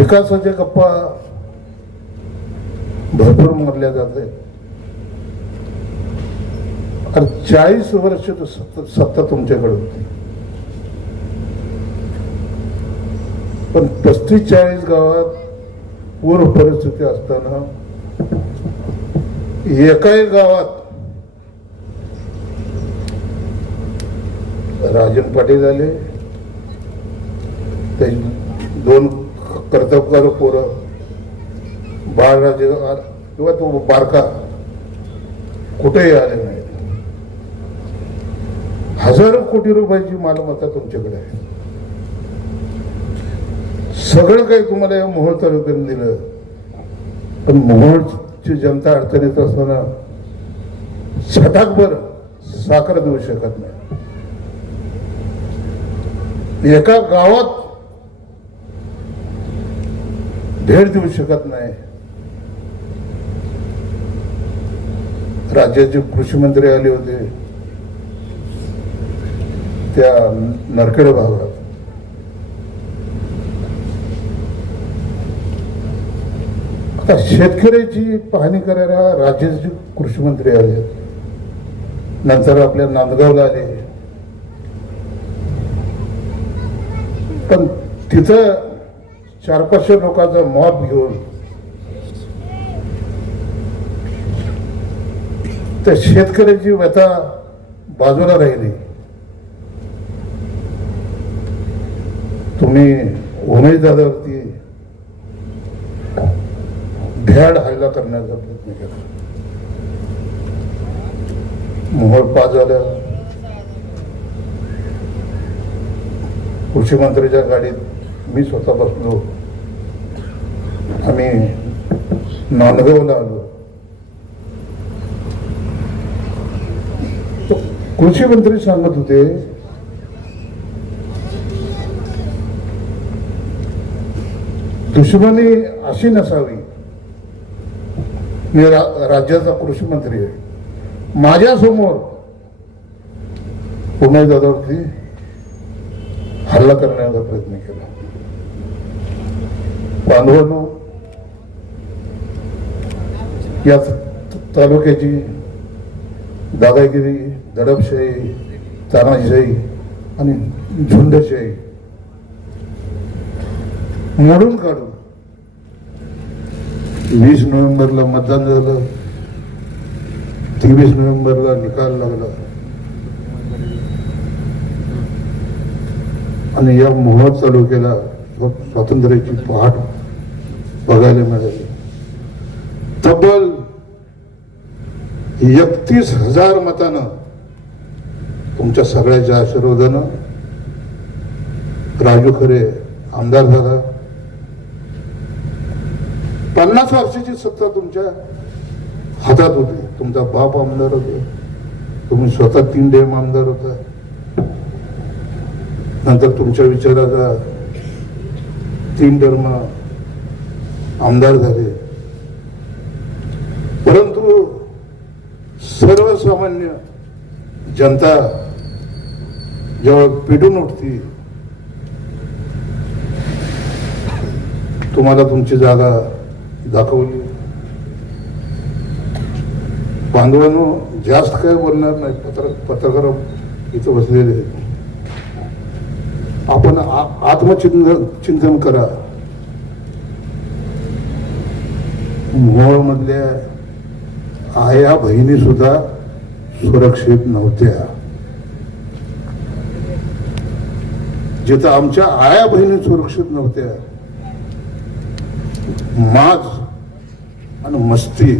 विकासाच्या गप्पा भरपूर मारल्या जात आहेत. चाळीस वर्ष सत्ता सत्ता तुमच्याकडे होती. पण पस्तीस चाळीस गावात पूर परिस्थिती असताना एकाही गावात राजन पाटील आले. ते दोन कर्तबगार पोरं बाळराजे किंवा तो बारका कुठेही आले नाही हजारो कोटी रुपयाची मालमत्ता तुमच्याकडे आहे. सगळं काही तुम्हाला या मोहोळ तालुक्याने दिलं. पण मोहोळची जनता अडचणीत असताना छटाकभर साखर देऊ शकत नाही. एका गावात भेट देऊ शकत नाही. राज्याचे कृषी मंत्री आले होते. त्या नरखेड भागात. आता शेतकऱ्याची पाहणी करायला राज्याचे कृषी मंत्री आले. नंतर आपल्या नांदगावला आले. पण तिथं चार पाचशे लोकांचा मॉब घेऊन. त्या शेतकऱ्याची व्यथा बाजूला राहिली. तुम्ही उमेश दादावरती भ्याड हल्ला करण्याचा प्रयत्न केला. मोहर पाच झाल्या कृषी मंत्र्याच्या गाडीत मी स्वतः बसलो. आम्ही नांदगावला आलो. कृषी मंत्री सांगत होते दुश्मनी अशी नसावी. मी रा- राज्याचा कृषी मंत्री आहे. माझ्यासमोर उमेदवारावरती हल्ला करण्याचा प्रयत्न केला. बांधवांनो या तालुक्याची दादागिरी दडपशाही तानाशाही आणि झुंडशाही मोडून काढून वीस नोव्हेंबरला मतदान झालं तेवीस नोव्हेंबरला निकाल लागला. आणि या मोहोळ तालुक्याला स्वातंत्र्याची पहाट बघायला मिळाली. तब्बल एकतीस हजार मतानं तुमच्या सगळ्याच्या आशीर्वादानं राजू खरे आमदार झाला. पन्नास वर्षाची सत्ता तुमच्या हातात होती. तुमचा बाप आमदार होते. तुम्ही स्वतः तीन डेम आमदार होता. नंतर तुमच्या विचाराचा तीन टर्म आमदार झाले. परंतु सर्वसामान्य जनता जेव्हा पेटून उठती तुम्हाला तुमची जागा दाखवली. बांधवांनो जास्त काय बोलणार नाही पत्र पत्रकार इथं बसलेले आहेत. आपण आत्मचिंतन चिंतन करा. मोहोळमधल्या आया बहिणी सुद्धा सुरक्षित नव्हत्या. जिथं आमच्या आया बहिणी सुरक्षित नव्हत्या माज आणि मस्ती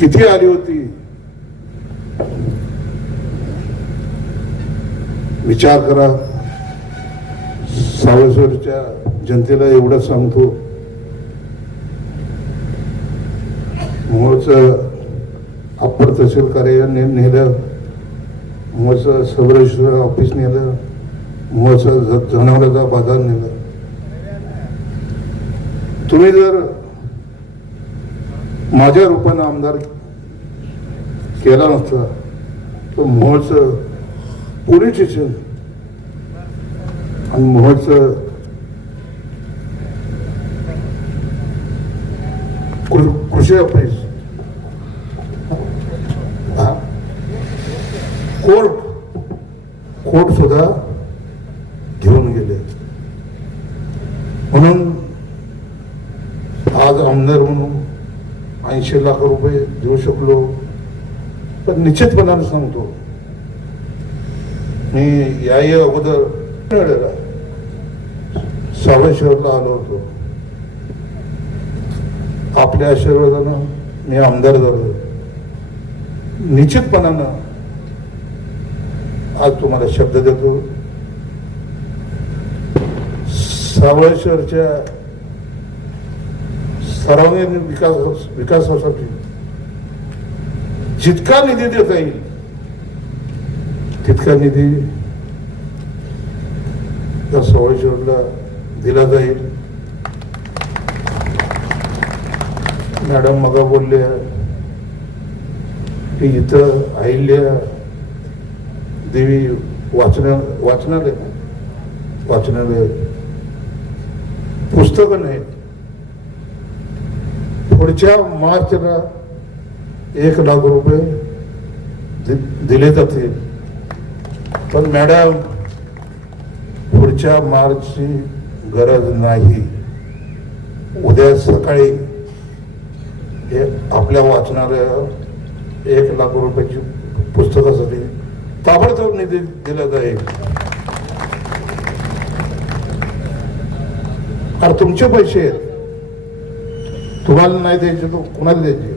किती आली होती? विचार करा. सावळेश्वरच्या जनतेला एवढंच सांगतो. मोहचं अप्पर तहसील कार्यालय नेलं. मोहचं सबरेश्वर ऑफिस नेलं. मोहचं ज- जनावरांचा बाजार नेलं. तुम्ही जर माझ्या रूपानं आमदार केला नसता तर मोहचं पोलीस स्टेशन आणि मोहनचं कृषी ऑफिस कोर्ट. कोर्ट सुद्धा घेऊन गेले. म्हणून आज आमदार म्हणून ऐंशी लाख रुपये देऊ शकलो. पण निश्चितपणाने सांगतो मी याही अगोदर वेळेला सावळेश्वरला आलो होतो. आपल्या आशीर्वादानं मी आमदार झालो निश्चितपणानं आज तुम्हाला शब्द देतो. सावळेश्वरच्या सर्वांगीण विकास विकासासाठी जितका निधी देता येईल तितका निधी त्या सावळेश्वरला दिला जाईल. मॅडम मगा बोलले की इथं अहिल्या देवी वाचना वाचनालय वाचनालय. पुस्तकं नाहीत. पुढच्या मार्चला एक लाख रुपये दि- दिले जातील. पण मॅडम पुढच्या मार्चची गरज नाही. उद्या सकाळी हे आपल्या वाचणाऱ्या एक लाख रुपयाची पुस्तकासाठी ताबडतोब निधी दिला जाईल. अरे तुमचे पैसे आहेत. तुम्हाला नाही द्यायचे तो कुणाला द्यायचे?